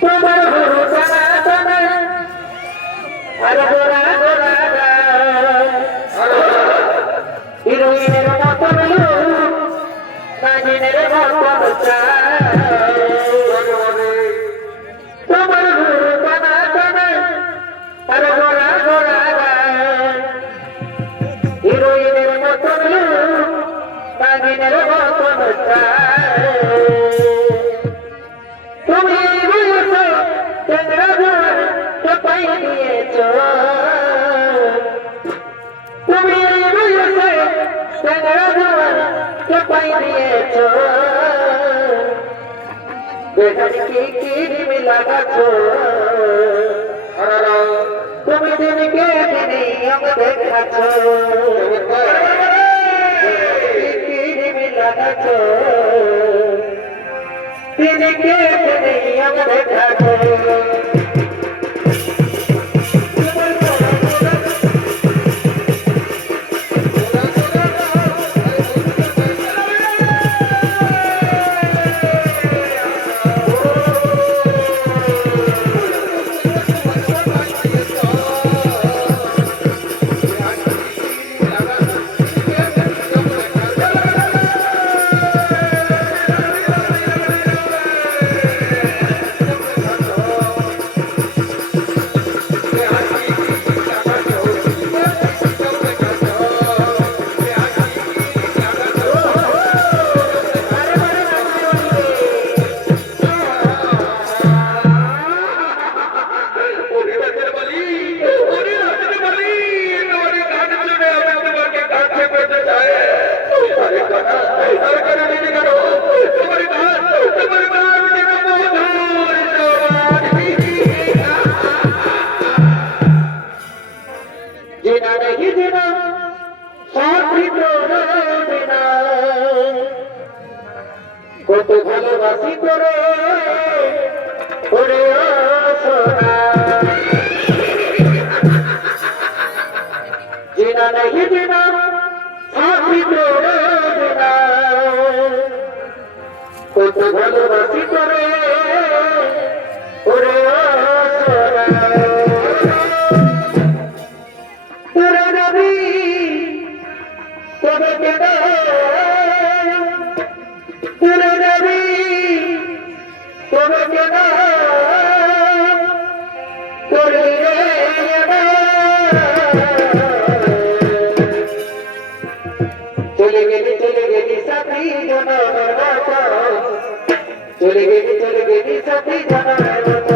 তোমার গুরু জানা জানা আর গোরা গোরা হিরোইনের মতন নাগিনের মতন তোমার গুরু জানা জানা আর গোরা গোরা হিরোইনের মতন নাগিনের মতন তুমি বলেছো চন্দ্রা জোয়ার পাই দিয়েছ তুমি বলেছো চন্দ্রা জোয়ার পাই দিয়েছ বেহার কি কিরিমি লাগাছ তুমি দিনকে দিনই আমাকে দেখাছ কিরিমি লাগাছ দিনকে দিনই আমাকে দেখাছ কত ভালোবাসি করে ওরে সোনা জিনা নাহি জিনা সাথী তোরে জিনা কত ভালোবাসি করে ওরে সোনা তোরে নবী তবে কেন তোরে নবী তবে কেন তোরে চলে গেলি সাথী জনমের মতো চলে গেলি সাথী জনমের মতো